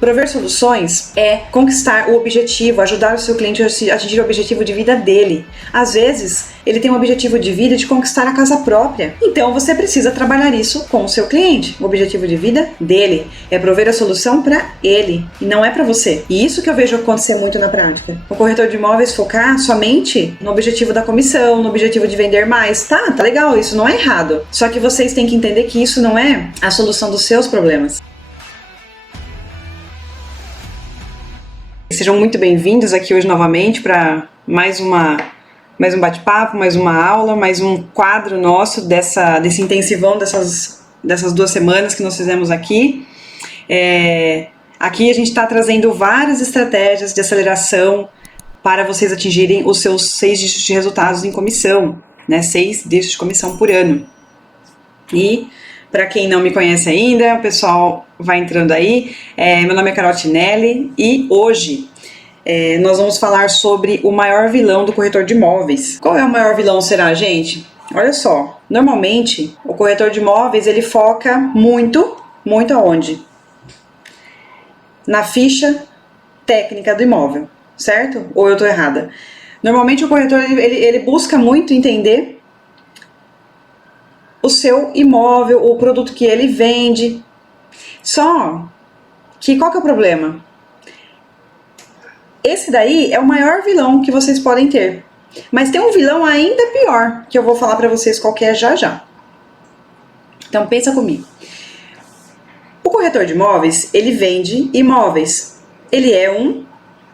Prover soluções é conquistar o objetivo, ajudar o seu cliente a atingir o objetivo de vida dele. Às vezes, ele tem um objetivo de vida de conquistar a casa própria. Então, você precisa trabalhar isso com o seu cliente. O objetivo de vida dele é prover a solução para ele e não é para você. E isso que eu vejo acontecer muito na prática. O corretor de imóveis focar somente no objetivo da comissão, no objetivo de vender mais. Tá legal, isso não é errado. Só que vocês têm que entender que isso não é a solução dos seus problemas. Sejam muito bem-vindos aqui hoje novamente para mais um bate-papo, mais uma aula, mais um quadro nosso desse intensivão dessas 2 semanas que nós fizemos aqui. Aqui a gente está trazendo várias estratégias de aceleração para vocês atingirem os seus 6 dígitos de resultados em comissão, né? 6 dígitos de comissão por ano. E para quem não me conhece ainda, o pessoal vai entrando aí. Meu nome é Carol Tinelli e hoje nós vamos falar sobre o maior vilão do corretor de imóveis. Qual é o maior vilão será, gente? Olha só, normalmente o corretor de imóveis ele foca muito aonde? Na ficha técnica do imóvel, certo? Ou eu tô errada? Normalmente o corretor ele busca muito entender o seu imóvel, o produto que ele vende. Só que qual que é o problema? Esse daí é o maior vilão que vocês podem ter. Mas tem um vilão ainda pior, que eu vou falar pra vocês qual que é já. Então pensa comigo. O corretor de imóveis, ele vende imóveis. Ele é um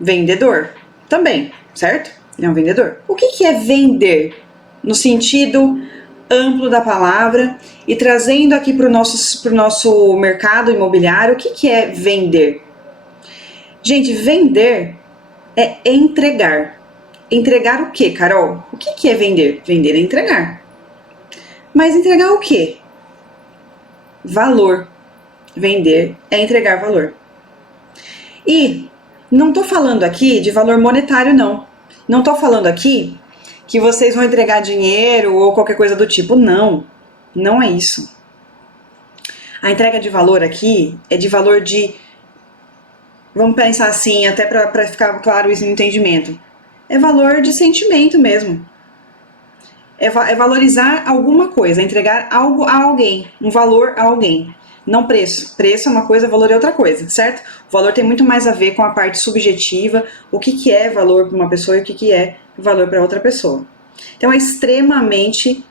vendedor também, certo? Ele é um vendedor. O que é vender? No sentido amplo da palavra e trazendo aqui para o nosso mercado imobiliário, o que é vender? Gente, vender é entregar. Entregar o que, Carol? O que é vender? Vender é entregar. Mas entregar o que? Valor. Vender é entregar valor. E não estou falando aqui de valor monetário, não. Não estou falando aqui que vocês vão entregar dinheiro ou qualquer coisa do tipo. Não, não é isso. A entrega de valor aqui é de valor de... Vamos pensar assim, até para ficar claro isso no entendimento. É valor de sentimento mesmo. É valorizar alguma coisa, entregar algo a alguém, um valor a alguém. Não preço. Preço é uma coisa, valor é outra coisa, certo? O valor tem muito mais a ver com a parte subjetiva, o que é valor para uma pessoa e o que é valor para outra pessoa. Então é extremamente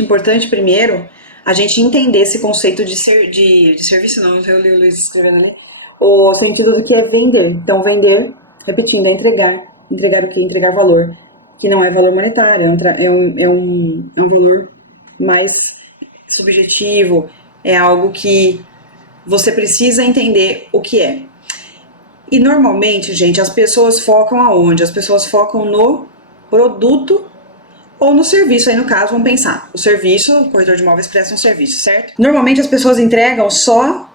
importante, primeiro, a gente entender esse conceito de serviço, não, eu li o Luiz escrevendo ali, o sentido do que é vender. Então vender, repetindo, é entregar. Entregar o que? Entregar valor, que não é valor monetário, é um valor mais subjetivo, é algo que você precisa entender o que é. E normalmente, gente, as pessoas focam aonde? As pessoas focam no produto ou no serviço. Aí no caso, vamos pensar, o serviço, o corretor de imóveis presta um serviço, certo? Normalmente as pessoas entregam só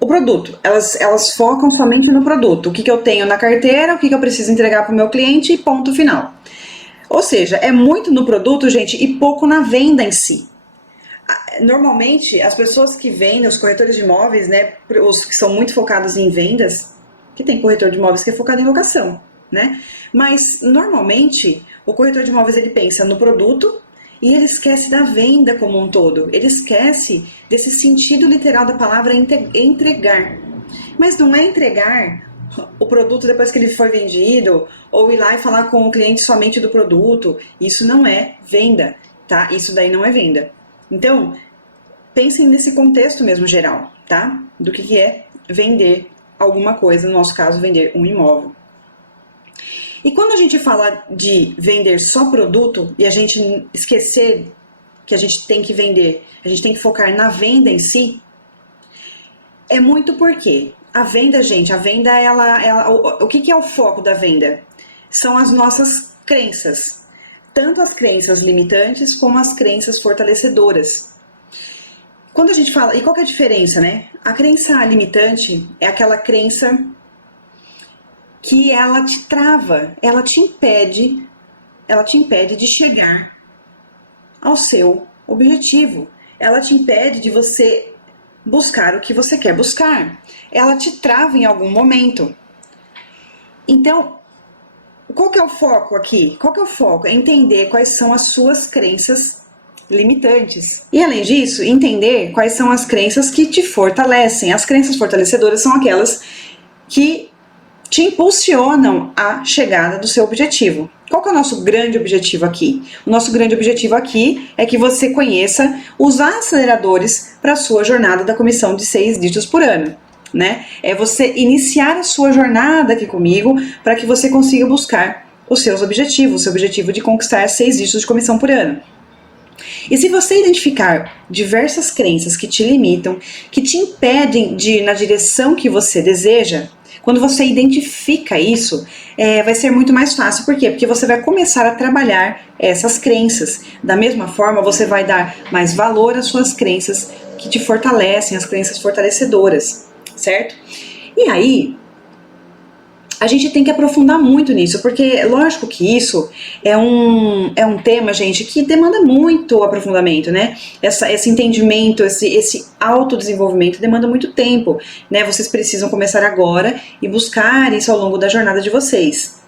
o produto, elas focam somente no produto. O que eu tenho na carteira, o que eu preciso entregar para o meu cliente e ponto final. Ou seja, é muito no produto, gente, e pouco na venda em si. Normalmente, as pessoas que vendem, os corretores de imóveis, né, os que são muito focados em vendas, que tem corretor de imóveis que é focado em locação, né? Mas, normalmente, o corretor de imóveis, ele pensa no produto e ele esquece da venda como um todo. Ele esquece desse sentido literal da palavra entregar. Mas não é entregar o produto depois que ele foi vendido, ou ir lá e falar com o cliente somente do produto. Isso não é venda, tá? Isso daí não é venda. Então, pensem nesse contexto mesmo geral, tá? Do que é vender alguma coisa, no nosso caso, vender um imóvel. E quando a gente fala de vender só produto e a gente esquecer que a gente tem que vender, a gente tem que focar na venda em si, é muito porque a venda, gente, o que é o foco da venda? São as nossas crenças, tanto as crenças limitantes como as crenças fortalecedoras. Quando a gente fala, e qual que é a diferença, né? A crença limitante é aquela crença que ela te trava, ela te impede de chegar ao seu objetivo. Ela te impede de você buscar o que você quer buscar. Ela te trava em algum momento. Então, qual que é o foco aqui? Qual que é o foco? É entender quais são as suas crenças limitantes. E além disso, entender quais são as crenças que te fortalecem. As crenças fortalecedoras são aquelas que te impulsionam à chegada do seu objetivo. Qual que é o nosso grande objetivo aqui? O nosso grande objetivo aqui é que você conheça os aceleradores para a sua jornada da comissão de 6 dígitos por ano. Né? É você iniciar a sua jornada aqui comigo para que você consiga buscar os seus objetivos, o seu objetivo de conquistar 6 dígitos de comissão por ano. E se você identificar diversas crenças que te limitam, que te impedem de ir na direção que você deseja, quando você identifica isso, vai ser muito mais fácil. Por quê? Porque você vai começar a trabalhar essas crenças. Da mesma forma, você vai dar mais valor às suas crenças que te fortalecem, as crenças fortalecedoras, certo? E aí, a gente tem que aprofundar muito nisso, porque lógico que isso é um tema, gente, que demanda muito aprofundamento, né? Esse entendimento, esse autodesenvolvimento demanda muito tempo, né? Vocês precisam começar agora e buscar isso ao longo da jornada de vocês.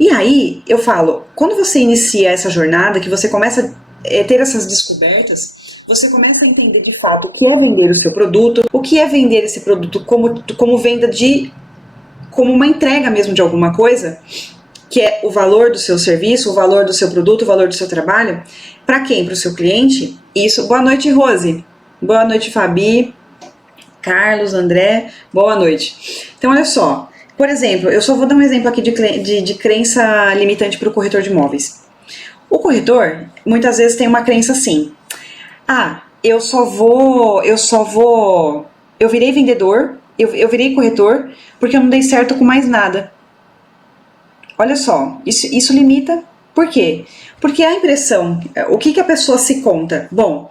E aí, eu falo, quando você inicia essa jornada, que você começa a ter essas descobertas, você começa a entender de fato o que é vender o seu produto, o que é vender esse produto como venda como uma entrega mesmo de alguma coisa, que é o valor do seu serviço, o valor do seu produto, o valor do seu trabalho. Para quem? Para o seu cliente? Isso. Boa noite, Rose. Boa noite, Fabi, Carlos, André. Boa noite. Então, olha só. Por exemplo, eu só vou dar um exemplo aqui de crença limitante para o corretor de imóveis. O corretor, muitas vezes, tem uma crença assim. Eu virei vendedor, eu virei corretor porque eu não dei certo com mais nada. Olha só, isso limita. Por quê? Porque a impressão, o que a pessoa se conta? Bom,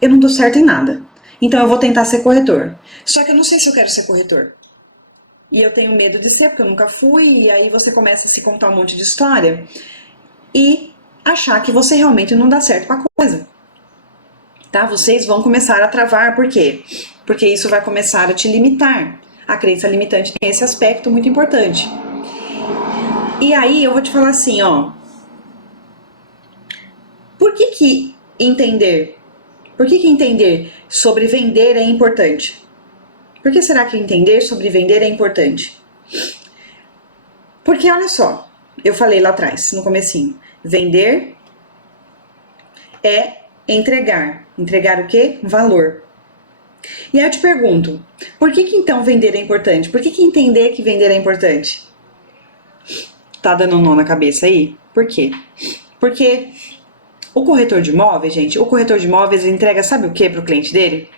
eu não dou certo em nada, então eu vou tentar ser corretor. Só que eu não sei se eu quero ser corretor. E eu tenho medo de ser, porque eu nunca fui, e aí você começa a se contar um monte de história e achar que você realmente não dá certo com a coisa. Tá? Vocês vão começar a travar, por quê? Porque isso vai começar a te limitar. A crença limitante tem esse aspecto muito importante. E aí eu vou te falar assim, ó. Por que entender sobre vender é importante? Por que será que entender sobre vender é importante? Porque olha só, eu falei lá atrás, no comecinho, vender é entregar. Entregar o quê? Valor. E aí eu te pergunto, por que então vender é importante? Por que entender que vender é importante? Tá dando um nó na cabeça aí? Por quê? Porque o corretor de imóveis, gente, o corretor de imóveis entrega, sabe o que para o cliente dele?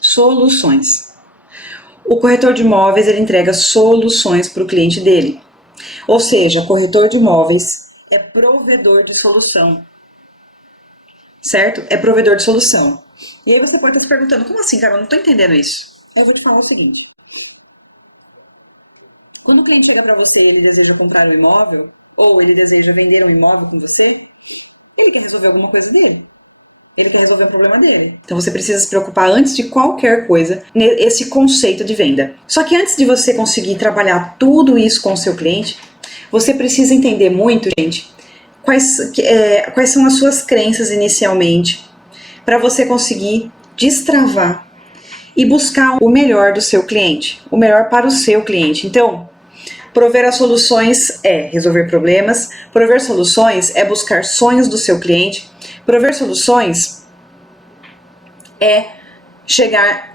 Soluções. O corretor de imóveis, ele entrega soluções para o cliente dele. Ou seja, corretor de imóveis é provedor de solução. Certo? É provedor de solução. E aí você pode estar se perguntando, como assim, cara? Eu não estou entendendo isso. Aí eu vou te falar o seguinte. Quando o cliente chega para você e ele deseja comprar um imóvel, ou ele deseja vender um imóvel com você, ele quer resolver alguma coisa dele. Ele quer resolver o problema dele. Então você precisa se preocupar antes de qualquer coisa nesse conceito de venda. Só que antes de você conseguir trabalhar tudo isso com o seu cliente, você precisa entender muito, gente, quais são as suas crenças inicialmente, para você conseguir destravar e buscar o melhor do seu cliente, o melhor para o seu cliente. Então, prover as soluções é resolver problemas, prover soluções é buscar sonhos do seu cliente, prover soluções é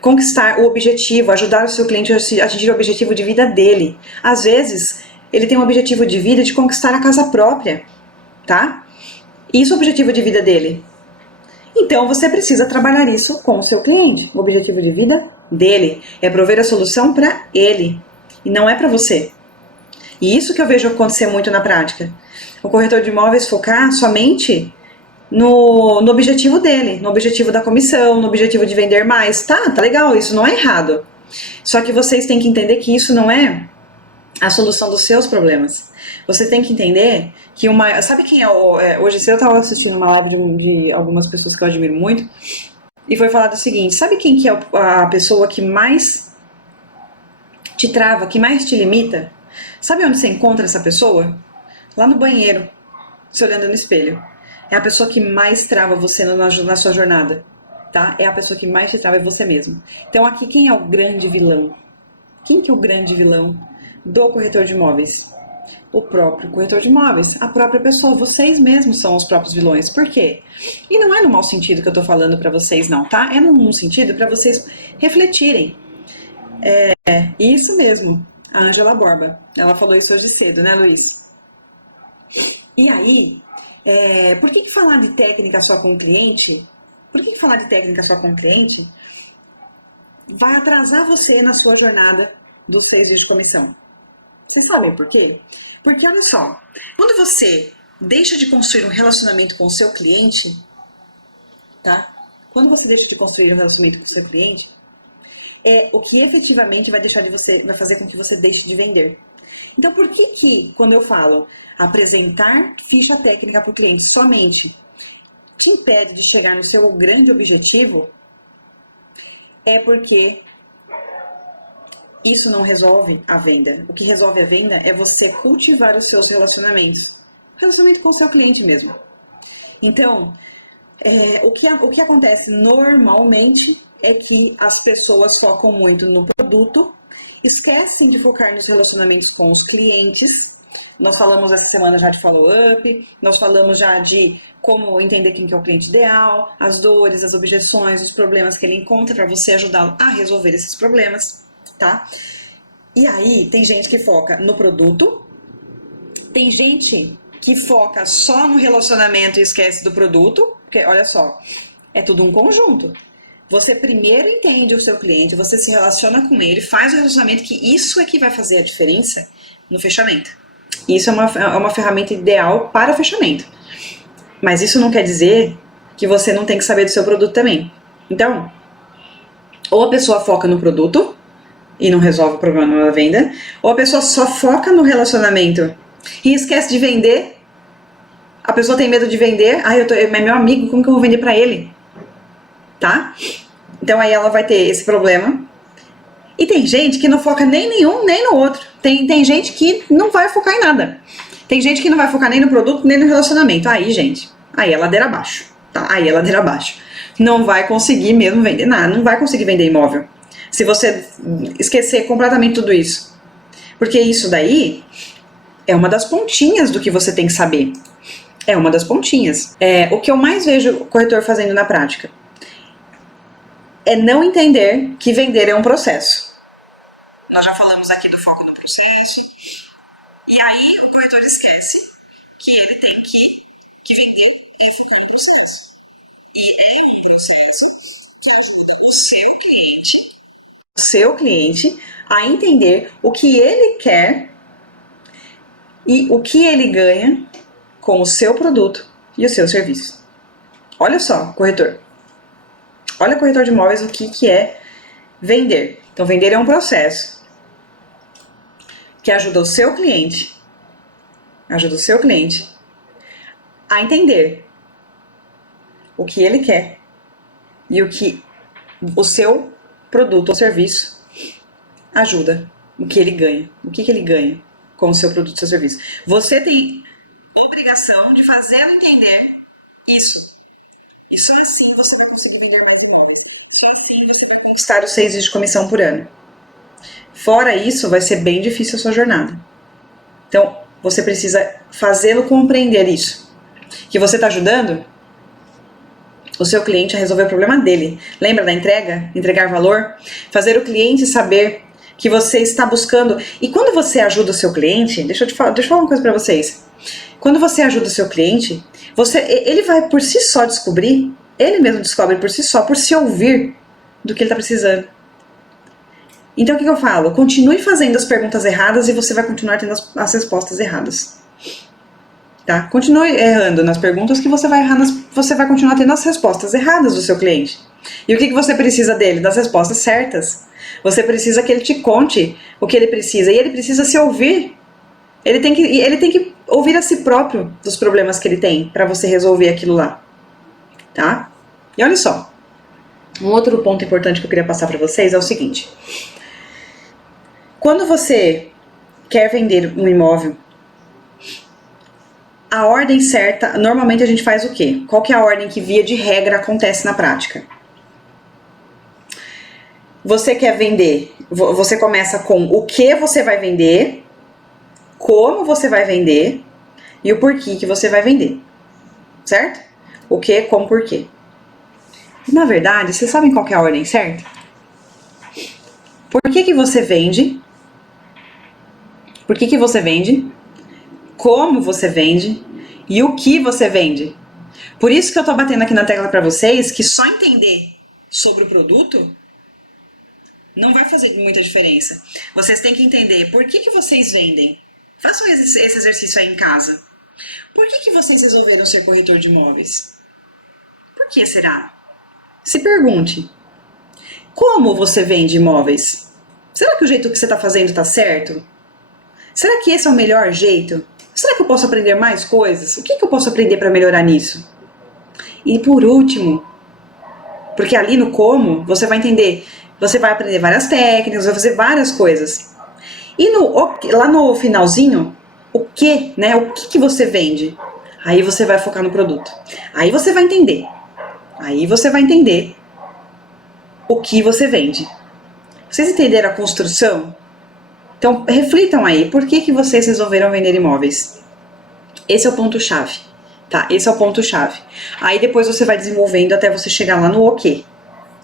conquistar o objetivo, ajudar o seu cliente a atingir o objetivo de vida dele. Às vezes, ele tem um objetivo de vida de conquistar a casa própria, tá? Isso é o objetivo de vida dele. Então, você precisa trabalhar isso com o seu cliente. O objetivo de vida dele é prover a solução para ele e não é para você. E isso que eu vejo acontecer muito na prática. O corretor de imóveis focar somente no objetivo dele, no objetivo da comissão, no objetivo de vender mais. Tá legal, isso não é errado. Só que vocês têm que entender que isso não é a solução dos seus problemas. Você tem que entender que sabe quem é hoje cedo eu estava assistindo uma live de algumas pessoas que eu admiro muito, e foi falado o seguinte: sabe quem que é a pessoa que mais te trava, que mais te limita? Sabe onde você encontra essa pessoa? Lá no banheiro, se olhando no espelho. É a pessoa que mais trava você na sua jornada, tá? É a pessoa que mais te trava, é você mesmo. Então aqui, quem é o grande vilão? Quem que é o grande vilão do corretor de imóveis? O próprio corretor de imóveis, a própria pessoa, vocês mesmos são os próprios vilões. Por quê? E não é no mau sentido que eu tô falando pra vocês, não, tá? É num sentido pra vocês refletirem. Isso mesmo, a Ângela Borba. Ela falou isso hoje cedo, né, Luiz? E aí, por que falar de técnica só com o cliente? Por que falar de técnica só com o cliente vai atrasar você na sua jornada do 6 dias de comissão? Vocês sabem por quê? Porque olha só, quando você deixa de construir um relacionamento com o seu cliente, tá? Quando você deixa de construir um relacionamento com o seu cliente, é o que efetivamente vai deixar de você, vai fazer com que você deixe de vender. Então, por que quando eu falo apresentar ficha técnica para o cliente somente te impede de chegar no seu grande objetivo? É porque isso não resolve a venda. O que resolve a venda é você cultivar os seus relacionamentos. Relacionamento com o seu cliente mesmo. Então, o que acontece normalmente é que as pessoas focam muito no produto, esquecem de focar nos relacionamentos com os clientes. Nós falamos essa semana já de follow-up, nós falamos já de como entender quem que é o cliente ideal, as dores, as objeções, os problemas que ele encontra para você ajudá-lo a resolver esses problemas, tá? E aí, tem gente que foca no produto, tem gente que foca só no relacionamento e esquece do produto, porque olha só, é tudo um conjunto. Você primeiro entende o seu cliente, você se relaciona com ele, faz o relacionamento, que isso é que vai fazer a diferença no fechamento. Isso é uma ferramenta ideal para fechamento. Mas isso não quer dizer que você não tem que saber do seu produto também. Então, ou a pessoa foca no produto e não resolve o problema da venda, ou a pessoa só foca no relacionamento e esquece de vender. A pessoa tem medo de vender. É meu amigo, como que eu vou vender pra ele? Tá? Então aí ela vai ter esse problema. E tem gente que não foca nem nenhum, nem no outro. Tem gente que não vai focar em nada. Tem gente que não vai focar nem no produto, nem no relacionamento. Aí, gente, aí é ladeira abaixo. Tá? Aí é ladeira abaixo. Não vai conseguir mesmo vender nada. Não vai conseguir vender imóvel. Se você esquecer completamente tudo isso. Porque isso daí é uma das pontinhas do que você tem que saber. É uma das pontinhas. O que eu mais vejo o corretor fazendo na prática é não entender que vender é um processo. Nós já falamos aqui do foco no processo. E aí o corretor esquece que ele tem que vender é focar no processo. E é um processo que ajuda o seu cliente a entender o que ele quer e o que ele ganha com o seu produto e o seu serviço. Olha só, corretor. Olha, corretor de imóveis, o que é vender. Então, vender é um processo que ajuda o seu cliente a entender o que ele quer e o que o seu produto ou serviço ajuda, o que ele ganha. O que ele ganha com o seu produto ou seu serviço. Você tem obrigação de fazê-lo entender isso. E só assim você vai conseguir vender mais imóveis. Só assim você vai conquistar os 6 dias de comissão por ano. Fora isso, vai ser bem difícil a sua jornada. Então, você precisa fazê-lo compreender isso. Que você está ajudando o seu cliente a resolver o problema dele. Lembra da entrega? Entregar valor? Fazer o cliente saber que você está buscando. E quando você ajuda o seu cliente, deixa eu falar uma coisa para vocês. Quando você ajuda o seu cliente, ele vai por si só descobrir, ele mesmo descobre por si só, por se ouvir do que ele está precisando. Então o que eu falo? Continue fazendo as perguntas erradas e você vai continuar tendo as respostas erradas. Tá? Continue errando nas perguntas que você vai errar, você vai continuar tendo as respostas erradas do seu cliente. E o que você precisa dele? Das respostas certas. Você precisa que ele te conte o que ele precisa. E ele precisa se ouvir. Ele tem que ouvir a si próprio dos problemas que ele tem para você resolver aquilo lá. Tá? E olha só. Um outro ponto importante que eu queria passar para vocês é o seguinte. Quando você quer vender um imóvel, a ordem certa, normalmente a gente faz o quê? Qual que é a ordem que via de regra acontece na prática? Você quer vender, você começa com o que você vai vender, como você vai vender e o porquê que você vai vender, certo? O que, como, porquê. Na verdade, vocês sabem qual que é a ordem certa? Por que você vende? Por que você vende? Como você vende e o que você vende. Por isso que eu tô batendo aqui na tecla para vocês que só entender sobre o produto não vai fazer muita diferença. Vocês têm que entender por que vocês vendem. Façam esse exercício aí em casa. Por que vocês resolveram ser corretor de imóveis? Por que será? Se pergunte. Como você vende imóveis? Será que o jeito que você está fazendo está certo? Será que esse é o melhor jeito? Será que eu posso aprender mais coisas? O que eu posso aprender para melhorar nisso? E por último, porque ali no como, você vai entender, você vai aprender várias técnicas, vai fazer várias coisas. E lá no finalzinho, o que, né? O que você vende? Aí você vai focar no produto. Aí você vai entender. Aí você vai entender o que você vende. Vocês entenderam a construção? Então, reflitam aí, por que vocês resolveram vender imóveis? Esse é o ponto-chave, tá? Esse é o ponto-chave. Aí depois você vai desenvolvendo até você chegar lá no o quê.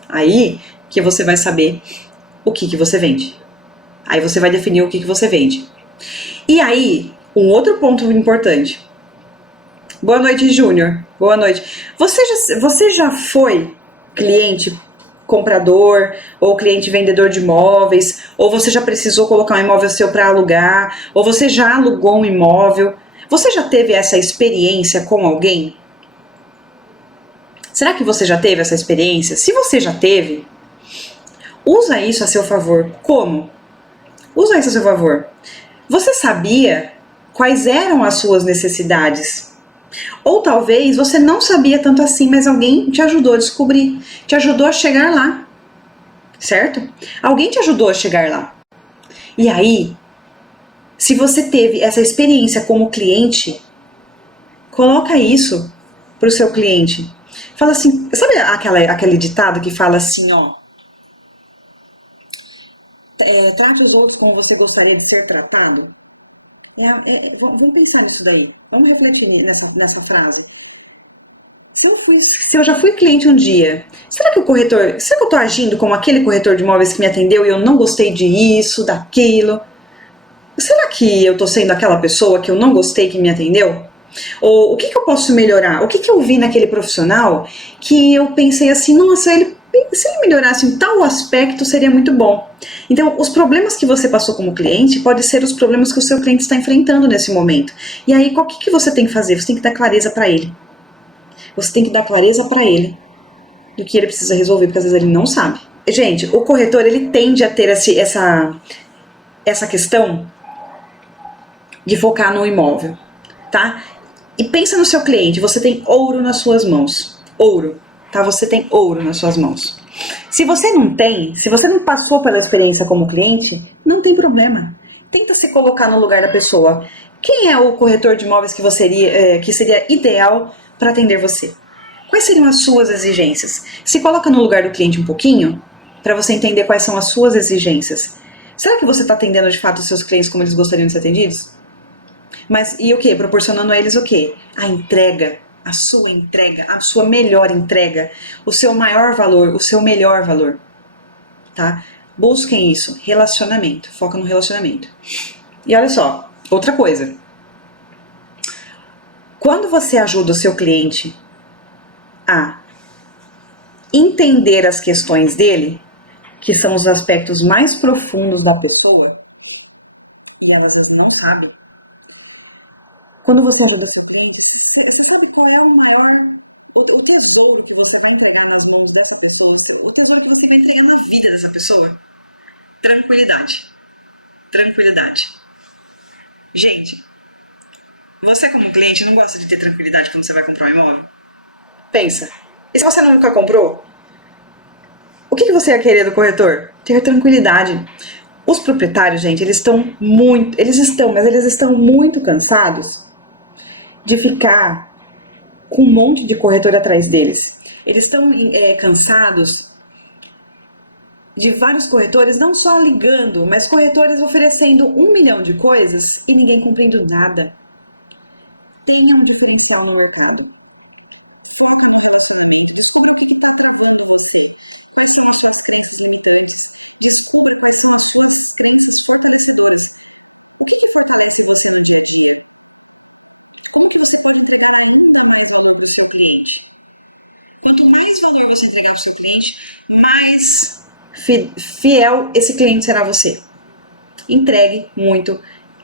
Aí que você vai saber o que você vende. Aí você vai definir o que você vende. E aí, um outro ponto importante. Boa noite, Júnior. Boa noite. Você já foi cliente comprador ou cliente vendedor de imóveis, ou você já precisou colocar um imóvel seu para alugar, ou você já alugou um imóvel? Você já teve essa experiência com alguém? Será que você já teve essa experiência? Se você já teve, usa isso a seu favor. Como? Usa isso a seu favor. Você sabia quais eram as suas necessidades? Ou talvez você não sabia tanto assim, mas alguém te ajudou a descobrir, te ajudou a chegar lá, certo? Alguém te ajudou a chegar lá. E aí, se você teve essa experiência como cliente, coloca isso para o seu cliente. Fala assim, sabe aquele ditado que fala assim, ó, trate os outros como você gostaria de ser tratado? Vamos pensar nisso daí. Vamos refletir nessa frase. Se eu já fui cliente um dia, será que será que eu estou agindo como aquele corretor de imóveis que me atendeu e eu não gostei disso, daquilo? Será que eu estou sendo aquela pessoa que eu não gostei que me atendeu? Ou o que eu posso melhorar? O que eu vi naquele profissional que eu pensei assim, nossa, se ele melhorasse em tal aspecto seria muito bom. Então, os problemas que você passou como cliente podem ser os problemas que o seu cliente está enfrentando nesse momento. E aí, o que você tem que fazer? Você tem que dar clareza para ele. Você tem que dar clareza para ele do que ele precisa resolver, porque às vezes ele não sabe. Gente, o corretor, ele tende a ter essa questão de focar no imóvel, tá? E pensa no seu cliente, você tem ouro nas suas mãos. Ouro, tá? Você tem ouro nas suas mãos. Se você não tem, se você não passou pela experiência como cliente, não tem problema. Tenta se colocar no lugar da pessoa. Quem é o corretor de imóveis que seria ideal para atender você? Quais seriam as suas exigências? Se coloca no lugar do cliente um pouquinho, para você entender quais são as suas exigências. Será que você está atendendo de fato os seus clientes como eles gostariam de ser atendidos? Mas e o que? Proporcionando a eles o quê? A entrega, a sua melhor entrega, o seu maior valor, o seu melhor valor, tá? Busquem isso, relacionamento, foca no relacionamento. E olha só, outra coisa. Quando você ajuda o seu cliente a entender as questões dele, que são os aspectos mais profundos da pessoa, e ela às vezes não sabe. Quando você ajuda o seu cliente, você sabe qual é o tesouro que você vai entregar nas mãos dessa pessoa, o tesouro que você vai entregar na vida dessa pessoa? Tranquilidade. Tranquilidade. Gente, você como cliente não gosta de ter tranquilidade quando você vai comprar um imóvel? Pensa. E se você nunca comprou? que você ia querer do corretor? Ter tranquilidade. Os proprietários, gente, eles estão muito cansados de ficar com um monte de corretor atrás deles. Eles estão cansados de vários corretores, não só ligando, mas corretores oferecendo 1 milhão de coisas e ninguém cumprindo nada. Tenha um diferencial no mercado. Quanto mais valor você entregar para o seu cliente, mais fiel esse cliente será você. Entregue muito,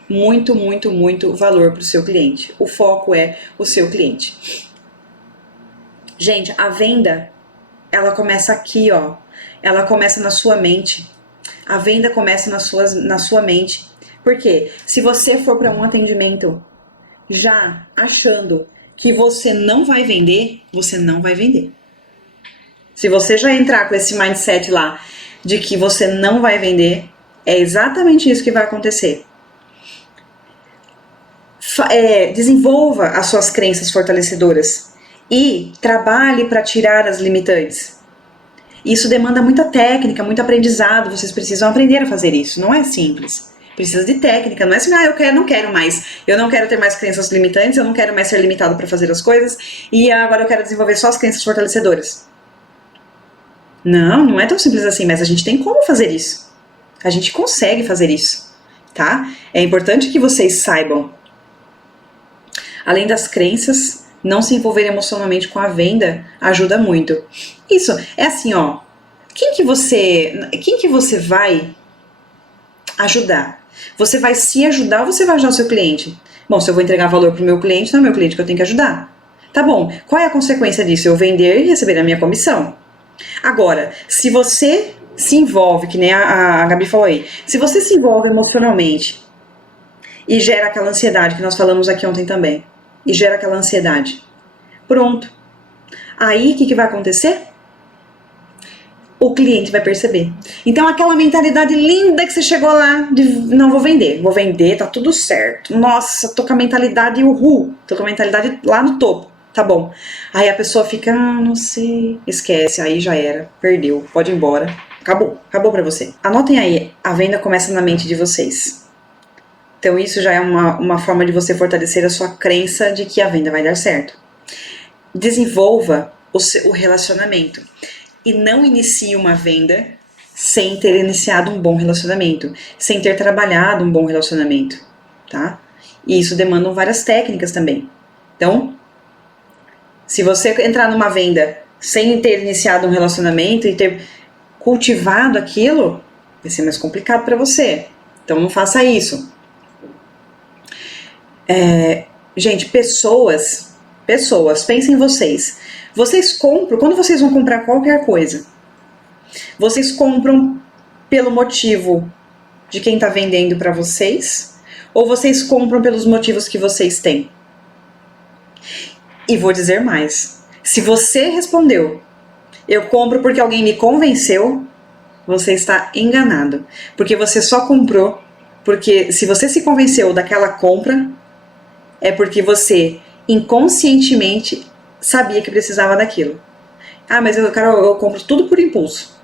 muito, muito, muito valor para o seu cliente. O foco é o seu cliente. Gente, a venda, ela começa aqui, ó. Ela começa na sua mente. A venda começa na sua mente. Por quê? Se você for para um atendimento já achando que você não vai vender, você não vai vender. Se você já entrar com esse mindset lá de que você não vai vender, é exatamente isso que vai acontecer. Desenvolva as suas crenças fortalecedoras e trabalhe para tirar as limitantes. Isso demanda muita técnica, muito aprendizado, vocês precisam aprender a fazer isso, não é simples. Precisa de técnica, não é assim, não quero mais, eu não quero ter mais crenças limitantes, eu não quero mais ser limitado para fazer as coisas e agora eu quero desenvolver só as crenças fortalecedoras. Não é tão simples assim, mas a gente tem como fazer isso. A gente consegue fazer isso, tá? É importante que vocês saibam. Além das crenças, não se envolver emocionalmente com a venda ajuda muito. Isso, é assim, ó. Quem que você vai ajudar? Você vai se ajudar ou você vai ajudar o seu cliente? Bom, se eu vou entregar valor pro meu cliente, não é o meu cliente que eu tenho que ajudar. Tá bom, qual é a consequência disso? Eu vender e receber a minha comissão. Agora, se você se envolve, que nem a Gabi falou aí, se você se envolve emocionalmente e gera aquela ansiedade que nós falamos aqui ontem também, e gera aquela ansiedade, pronto. Aí, o que vai acontecer? O cliente vai perceber. Então, aquela mentalidade linda que você chegou lá, de não vou vender, tá tudo certo. Nossa, tô com a mentalidade tô com a mentalidade lá no topo. Tá bom. Aí a pessoa fica, não sei, esquece, aí já era, perdeu, pode ir embora. Acabou pra você. Anotem aí, a venda começa na mente de vocês. Então isso já é uma forma de você fortalecer a sua crença de que a venda vai dar certo. Desenvolva o relacionamento. E não inicie uma venda sem ter iniciado um bom relacionamento, sem ter trabalhado um bom relacionamento, tá? E isso demanda várias técnicas também. Então, se você entrar numa venda sem ter iniciado um relacionamento e ter cultivado aquilo, vai ser mais complicado para você. Então não faça isso. Gente, pessoas, pensem em vocês. Vocês compram, quando vocês vão comprar qualquer coisa, vocês compram pelo motivo de quem está vendendo para vocês, ou vocês compram pelos motivos que vocês têm? E vou dizer mais. Se você respondeu, eu compro porque alguém me convenceu, você está enganado. Porque você só comprou, porque se você se convenceu daquela compra, é porque você inconscientemente sabia que precisava daquilo. Ah, mas eu compro tudo por impulso.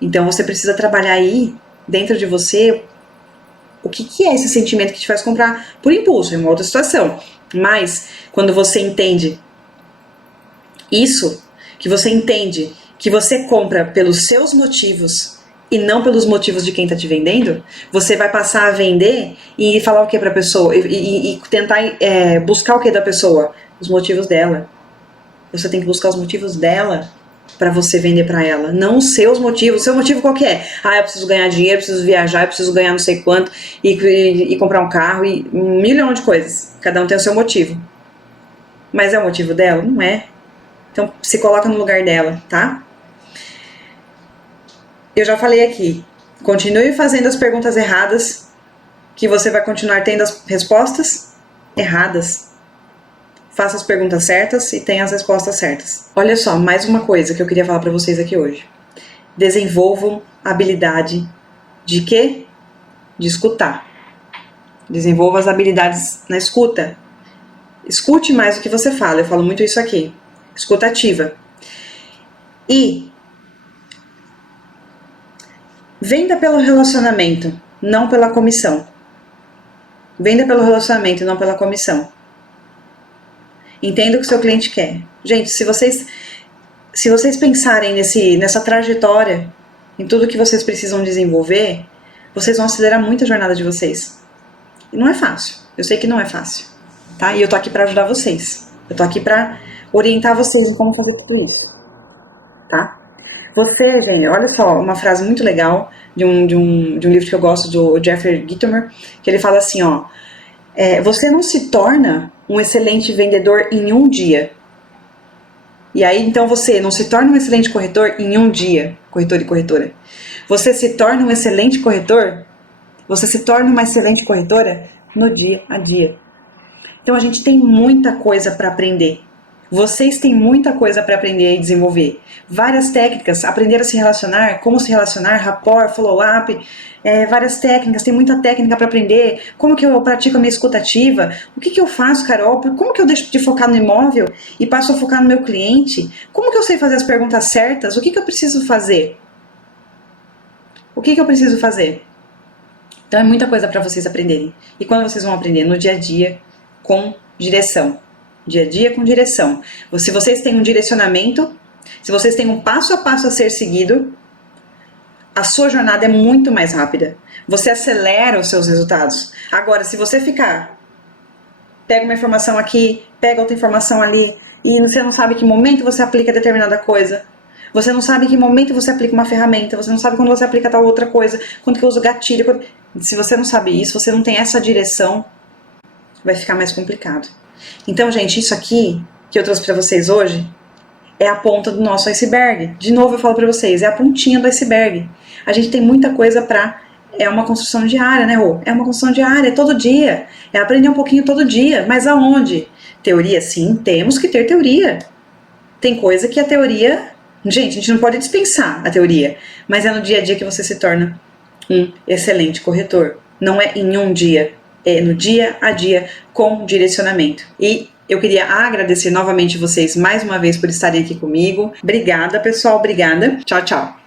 Então você precisa trabalhar aí, dentro de você, o que é esse sentimento que te faz comprar por impulso, é uma outra situação. Mas, quando você entende isso, que você entende que você compra pelos seus motivos e não pelos motivos de quem está te vendendo, você vai passar a vender e falar o que para a pessoa e tentar buscar o que da pessoa? Os motivos dela. Você tem que buscar os motivos dela para você vender para ela, não os seus motivos. O seu motivo qual que é? Ah, eu preciso ganhar dinheiro, eu preciso viajar, eu preciso ganhar não sei quanto e comprar um carro e 1.000.000 de coisas. Cada um tem o seu motivo. Mas é o motivo dela? Não é. Então se coloca no lugar dela, tá? Eu já falei aqui, continue fazendo as perguntas erradas, que você vai continuar tendo as respostas erradas. Faça as perguntas certas e tenha as respostas certas. Olha só, mais uma coisa que eu queria falar pra vocês aqui hoje. desenvolvam a habilidade de quê? De escutar. Desenvolva as habilidades na escuta. Escute mais o que você fala. Eu falo muito isso aqui. Escuta ativa. E venda pelo relacionamento, não pela comissão. Venda pelo relacionamento, não pela comissão. Entenda o que o seu cliente quer. Gente, se vocês pensarem nessa trajetória, em tudo que vocês precisam desenvolver, vocês vão acelerar muito a jornada de vocês. E não é fácil. Eu sei que não é fácil. Tá? E eu tô aqui para ajudar vocês. Eu tô aqui para orientar vocês em como fazer tudo isso. Tá? Você, gente, olha só, uma frase muito legal de um livro que eu gosto, do Jeffrey Gitomer, que ele fala assim, ó, você não se torna um excelente vendedor em um dia. E aí, então, você não se torna um excelente corretor em um dia, corretor e corretora. Você se torna um excelente corretor, você se torna uma excelente corretora no dia a dia. Então, a gente tem muita coisa para aprender. Vocês têm muita coisa para aprender e desenvolver. Várias técnicas, aprender a se relacionar, como se relacionar, rapport, follow-up, várias técnicas, tem muita técnica para aprender. Como que eu pratico a minha escuta ativa? O que eu faço, Carol? Como que eu deixo de focar no imóvel e passo a focar no meu cliente? Como que eu sei fazer as perguntas certas? O que eu preciso fazer? O que eu preciso fazer? Então é muita coisa para vocês aprenderem. E quando vocês vão aprender? No dia a dia, com direção. Dia a dia com direção. Se vocês têm um direcionamento, se vocês têm um passo a passo a ser seguido, a sua jornada é muito mais rápida. Você acelera os seus resultados. Agora, se você pega uma informação aqui, pega outra informação ali, e você não sabe que momento você aplica determinada coisa, você não sabe que momento você aplica uma ferramenta, você não sabe quando você aplica tal outra coisa, quando que eu uso gatilho. Se você não sabe isso, você não tem essa direção, vai ficar mais complicado. Então, gente, isso aqui que eu trouxe para vocês hoje é a ponta do nosso iceberg. De novo eu falo para vocês, é a pontinha do iceberg. A gente tem muita coisa é uma construção diária, né, Rô? É uma construção diária, todo dia. É aprender um pouquinho todo dia. Mas aonde? Teoria, sim, temos que ter teoria. Tem coisa que a teoria... Gente, a gente não pode dispensar a teoria. Mas é no dia a dia que você se torna um excelente corretor. Não é em um dia. É no dia a dia com direcionamento. E eu queria agradecer novamente vocês mais uma vez por estarem aqui comigo. Obrigada, pessoal. Obrigada. Tchau, tchau.